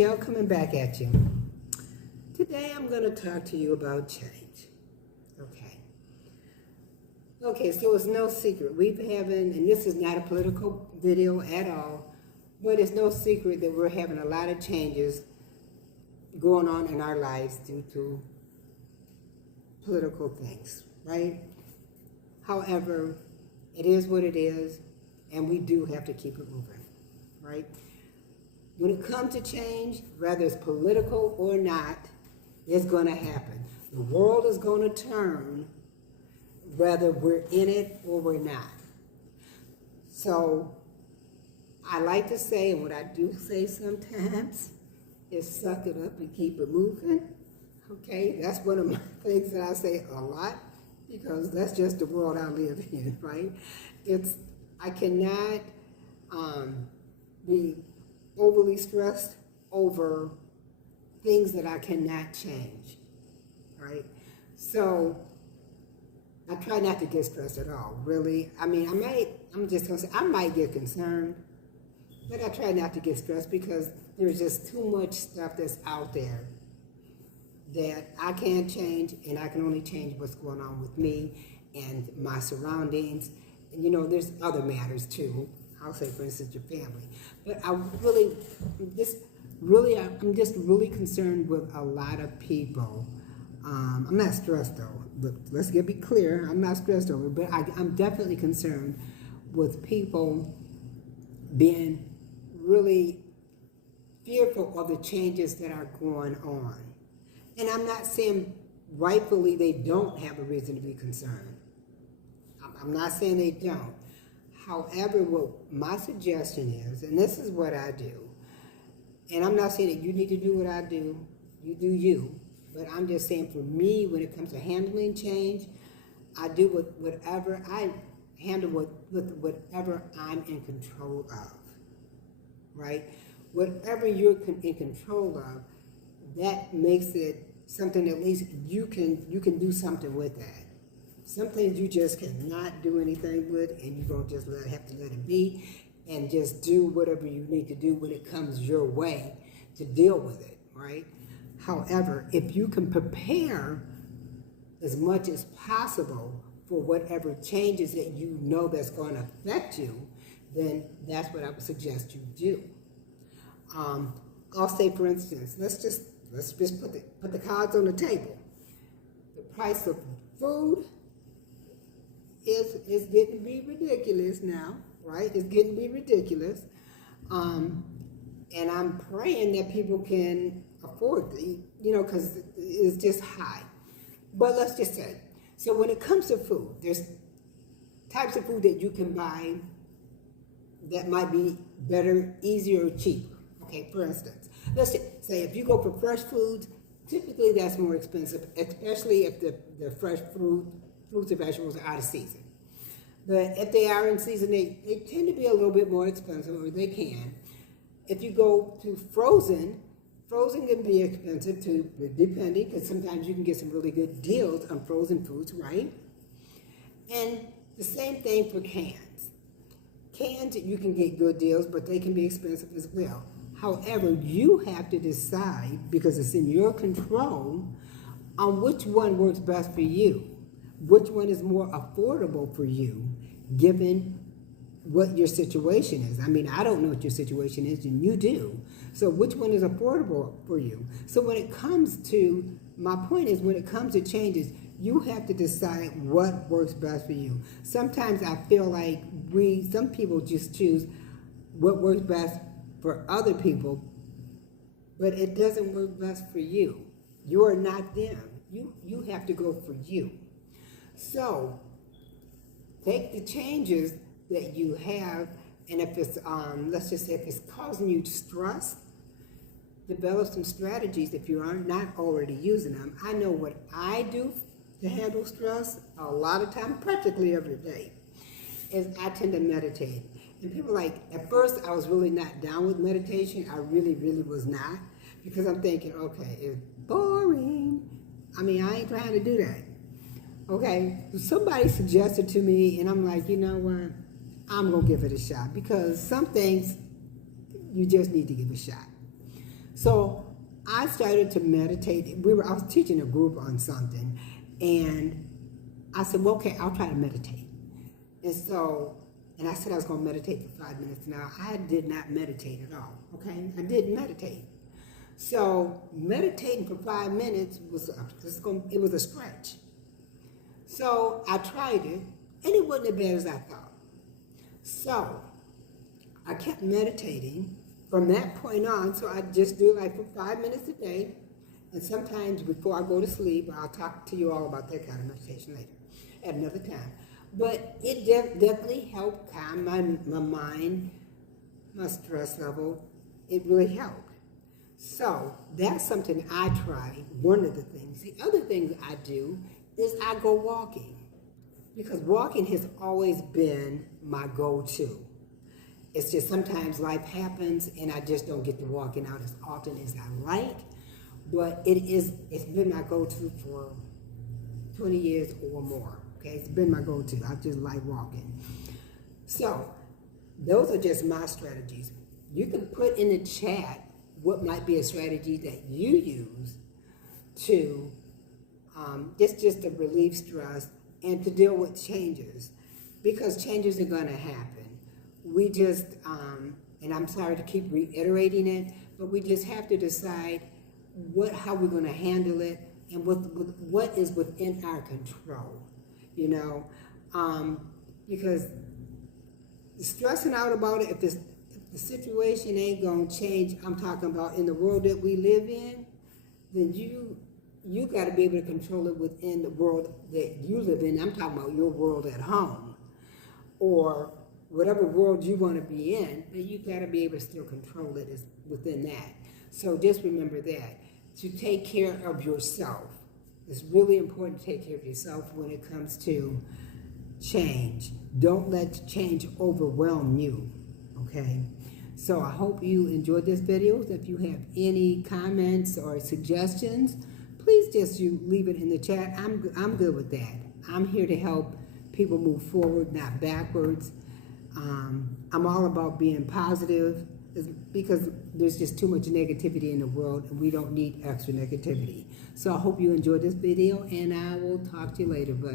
Gail coming back at you. Today I'm going to talk to you about change. Okay, so it's no secret. We've having, and this is not a political video at all, but it's no secret that we're having a lot of changes going on in our lives due to political things, right? However, it is what it is, and we do have to keep it moving, right? When it comes to change, whether it's political or not, it's going to happen. The world is going to turn whether we're in it or we're not. So I like to say, and what I do say sometimes, is suck it up and keep it moving. Okay, that's one of my things that I say a lot because that's just the world I live in, right? I cannot be overly stressed over things that I cannot change, right? So I try not to get stressed at all, really. I mean, I'm just gonna say, I might get concerned, but I try not to get stressed because there's just too much stuff that's out there that I can't change, and I can only change what's going on with me and my surroundings. And there's other matters too. I'll say, for instance, your family. But I'm just really concerned with a lot of people. I'm not stressed though, but let's be clear, I'm not stressed over it, but I'm definitely concerned with people being really fearful of the changes that are going on. And I'm not saying rightfully they don't have a reason to be concerned. I'm not saying they don't. However, what my suggestion is, and this is what I do, and I'm not saying that you need to do what I do, you do you, but I'm just saying for me, when it comes to handling change, I do whatever I handle with whatever I'm in control of, right? Whatever you're in control of, that makes it something at least you can do something with that. Some things you just cannot do anything with, and you're going to just have to let it be and just do whatever you need to do when it comes your way to deal with it, right? However, if you can prepare as much as possible for whatever changes that you know that's going to affect you, then that's what I would suggest you do. I'll say, for instance, let's just put the cards on the table. The price of food is getting to be ridiculous now, right? It's getting to be ridiculous. And I'm praying that people can afford to eat, because it's just high. But let's just say, so when it comes to food, there's types of food that you can buy that might be better, easier, or cheaper. Okay, for instance, let's say if you go for fresh foods, typically that's more expensive, especially if the fresh fruits and vegetables are out of season. But if they are in season, they tend to be a little bit more expensive, or they can. If you go to frozen can be expensive too, depending, because sometimes you can get some really good deals on frozen foods, right? And the same thing for cans. Cans, you can get good deals, but they can be expensive as well. However, you have to decide, because it's in your control, on which one works best for you. Which one is more affordable for you, given what your situation is. I mean, I don't know what your situation is, and you do. So which one is affordable for you? So when it comes to, my point is, when it comes to changes, you have to decide what works best for you. Sometimes I feel like some people just choose what works best for other people, but it doesn't work best for you. You are not them. You have to go for you. So take the changes that you have, and if it's, let's just say if it's causing you stress, develop some strategies if you are not already using them. I know what I do to handle stress a lot of time, practically every day, is I tend to meditate. And people at first I was really not down with meditation. I really, really was not, because I'm thinking, okay, it's boring. I mean, I ain't trying to do that. Okay, somebody suggested to me, and I'm like, you know what? I'm going to give it a shot, because some things you just need to give a shot. So I started to meditate. I was teaching a group on something, and I said, well, okay, I'll try to meditate. And I said I was going to meditate for 5 minutes. Now, I did not meditate at all, okay? I didn't meditate. So meditating for 5 minutes was a stretch. So I tried it, and it wasn't as bad as I thought. So I kept meditating from that point on. So I just do it like for 5 minutes a day. And sometimes before I go to sleep, I'll talk to you all about that kind of meditation later at another time. But it definitely helped calm my mind, my stress level. It really helped. So that's something I try, one of the things. The other thing I do is I go walking, because walking has always been my go-to. It's just sometimes life happens and I just don't get to walking out as often as I like, but it's been my go-to for 20 years or more. Okay, it's been my go-to. I just like walking. So those are just my strategies. You can put in the chat what might be a strategy that you use to just to relieve stress and to deal with changes, because changes are going to happen. We just, and I'm sorry to keep reiterating it, but we just have to decide how we're going to handle it and what is within our control, because stressing out about it, if the situation ain't going to change, I'm talking about in the world that we live in, then you got to be able to control it within the world that you live in. I'm talking about your world at home, or whatever world you want to be in, but you got to be able to still control it within that. So just remember that, to take care of yourself. It's really important to take care of yourself when it comes to change. Don't let change overwhelm you, okay? So I hope you enjoyed this video. If you have any comments or suggestions, please just leave it in the chat. I'm good with that. I'm here to help people move forward, not backwards. I'm all about being positive, because there's just too much negativity in the world, and we don't need extra negativity. So I hope you enjoyed this video, and I will talk to you later. But